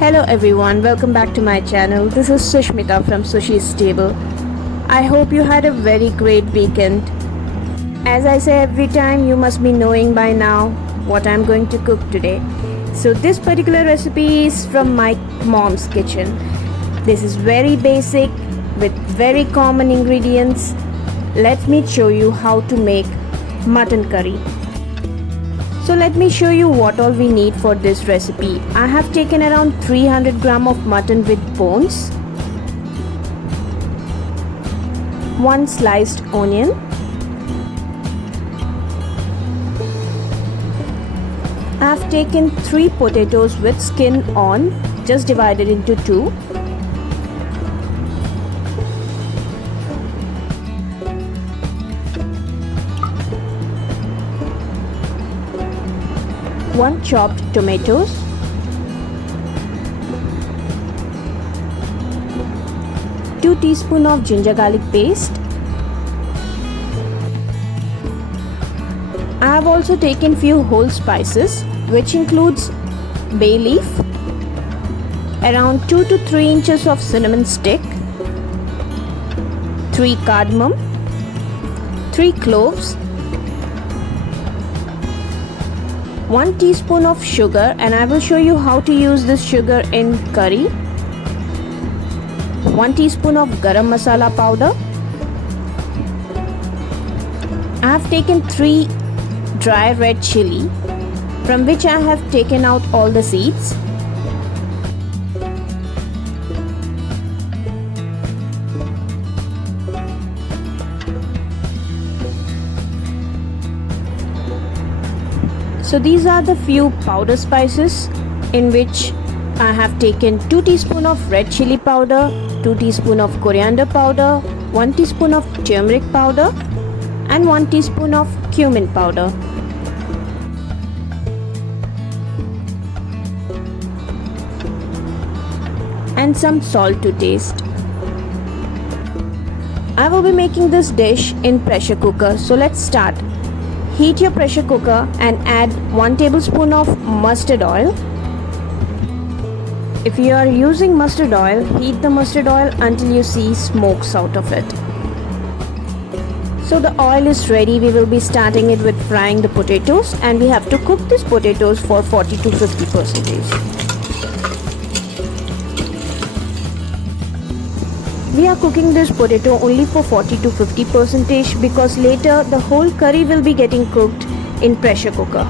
Hello everyone, welcome back to my channel. This is Sushmita from Sushi's Table. I hope you had a very great weekend. As I say every time, you must be knowing by now what I'm going to cook today. So this particular recipe is from my mom's kitchen. This is very basic with very common ingredients. Let me show you how to make mutton curry. So let me show you what all we need for this recipe. I have taken around 300 gram of mutton with bones, 1 sliced onion, I have taken 3 potatoes with skin on, just divided into 2. One chopped tomatoes, two teaspoons of ginger garlic paste. I have also taken few whole spices, which includes bay leaf, around 2 to 3 inches of cinnamon stick, 3 cardamom, 3 cloves, 1 teaspoon of sugar, and I will show you how to use this sugar in curry, 1 teaspoon of garam masala powder. I have taken 3 dry red chili, from which I have taken out all the seeds. So these are the few powder spices, in which I have taken 2 teaspoons of red chili powder, 2 teaspoons of coriander powder, 1 teaspoon of turmeric powder, and 1 teaspoon of cumin powder. And some salt to taste. I will be making this dish in pressure cooker, so let's start. Heat your pressure cooker and add 1 tablespoon of mustard oil. If you are using mustard oil, heat the mustard oil until you see smokes out of it. So the oil is ready. We will be starting it with frying the potatoes, and we have to cook these potatoes for 40 to 50%. We are cooking this potato only for 40 to 50% because later the whole curry will be getting cooked in pressure cooker.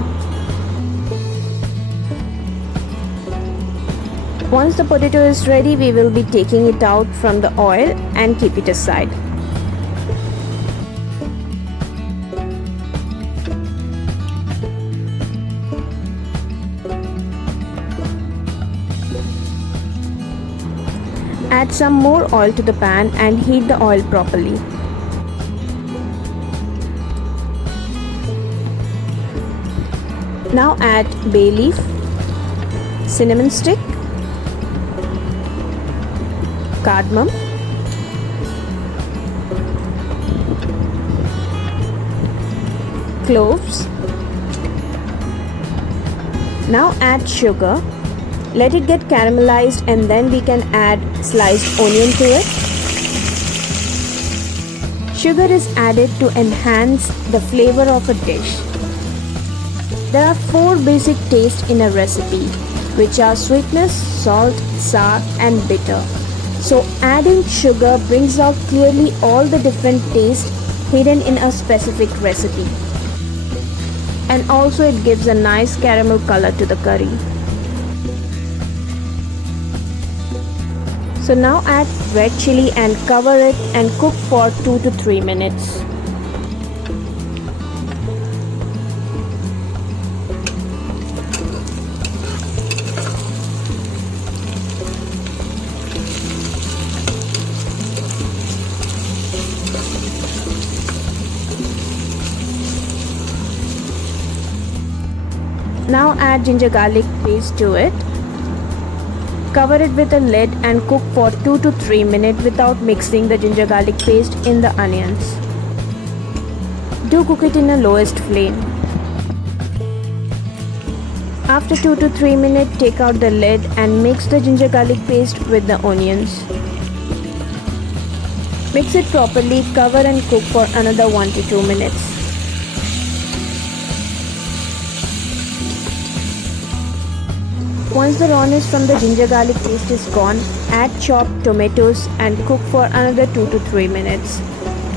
Once the potato is ready, we will be taking it out from the oil and keep it aside. Add some more oil to the pan and heat the oil properly. Now add bay leaf, cinnamon stick, cardamom, cloves. Now add sugar. Let it get caramelized, and then we can add sliced onion to it. Sugar is added to enhance the flavor of a dish. There are 4 basic tastes in a recipe, which are sweetness, salt, sour, and bitter. So adding sugar brings out clearly all the different tastes hidden in a specific recipe. And also it gives a nice caramel color to the curry. So now add red chili and cover it and cook for 2 to 3 minutes. Now add ginger garlic paste to it. Cover it with a lid and cook for 2 to 3 minutes without mixing the ginger garlic paste in the onions. Do cook it in a lowest flame. After 2 to 3 minutes, take out the lid and mix the ginger garlic paste with the onions. Mix it properly, cover and cook for another 1 to 2 minutes. Once the rawness from the ginger garlic paste is gone, add chopped tomatoes and cook for another 2 to 3 minutes.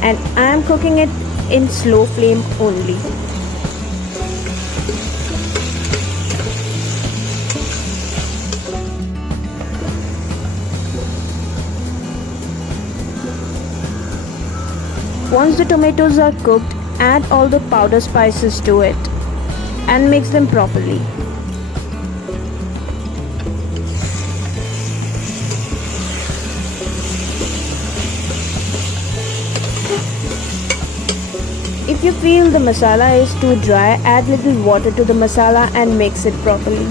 And I am cooking it in slow flame only. Once the tomatoes are cooked, add all the powder spices to it and mix them properly. If you feel the masala is too dry, add little water to the masala and mix it properly.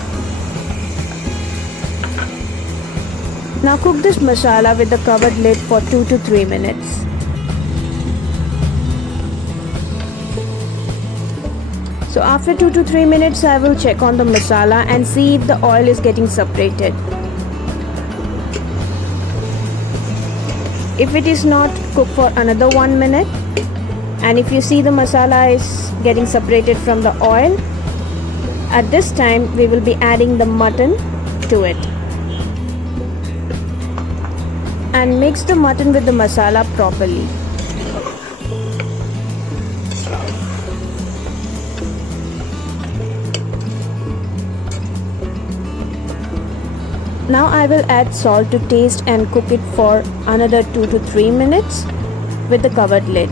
Now cook this masala with the covered lid for 2 to 3 minutes. So after 2 to 3 minutes, I will check on the masala and see if the oil is getting separated. If it is not, cook for another 1 minute. And if you see the masala is getting separated from the oil, at this time we will be adding the mutton to it. And mix the mutton with the masala properly. Now I will add salt to taste and cook it for another 2 to 3 minutes with the covered lid.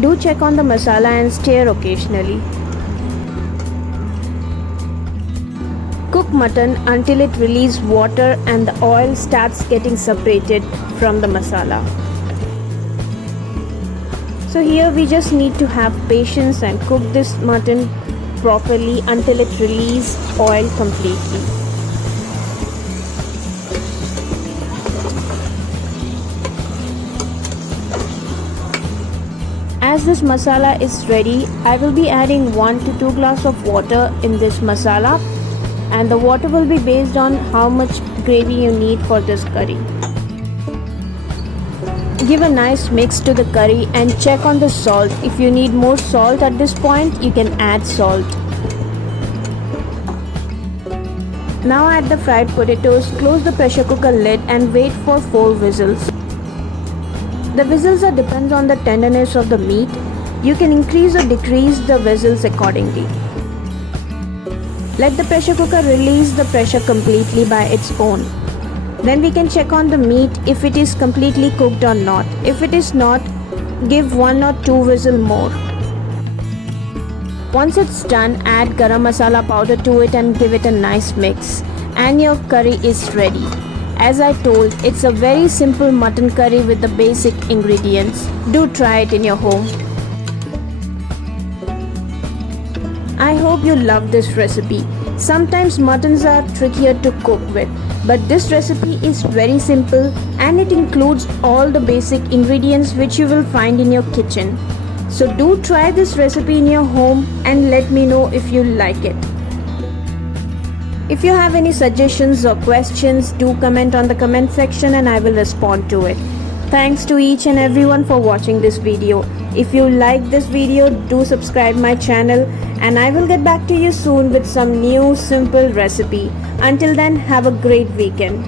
Do check on the masala and stir occasionally. Cook mutton until it releases water and the oil starts getting separated from the masala. So here we just need to have patience and cook this mutton properly until it releases oil completely. As this masala is ready, I will be adding 1 to 2 glasses of water in this masala, and the water will be based on how much gravy you need for this curry. Give a nice mix to the curry and check on the salt. If you need more salt at this point, you can add salt. Now add the fried potatoes, close the pressure cooker lid and wait for 4 whistles. The whistles depends on the tenderness of the meat. You can increase or decrease the whistles accordingly. Let the pressure cooker release the pressure completely by its own. Then we can check on the meat if it is completely cooked or not. If it is not, give 1 or 2 whistles more. Once it's done, add garam masala powder to it and give it a nice mix. And your curry is ready. As I told, it's a very simple mutton curry with the basic ingredients. Do try it in your home. I hope you love this recipe. Sometimes muttons are trickier to cook with, but this recipe is very simple and it includes all the basic ingredients which you will find in your kitchen. So do try this recipe in your home and let me know if you like it. If you have any suggestions or questions, do comment on the comment section and I will respond to it. Thanks to each and everyone for watching this video. If you like this video, do subscribe my channel and I will get back to you soon with some new simple recipe. Until then, have a great weekend.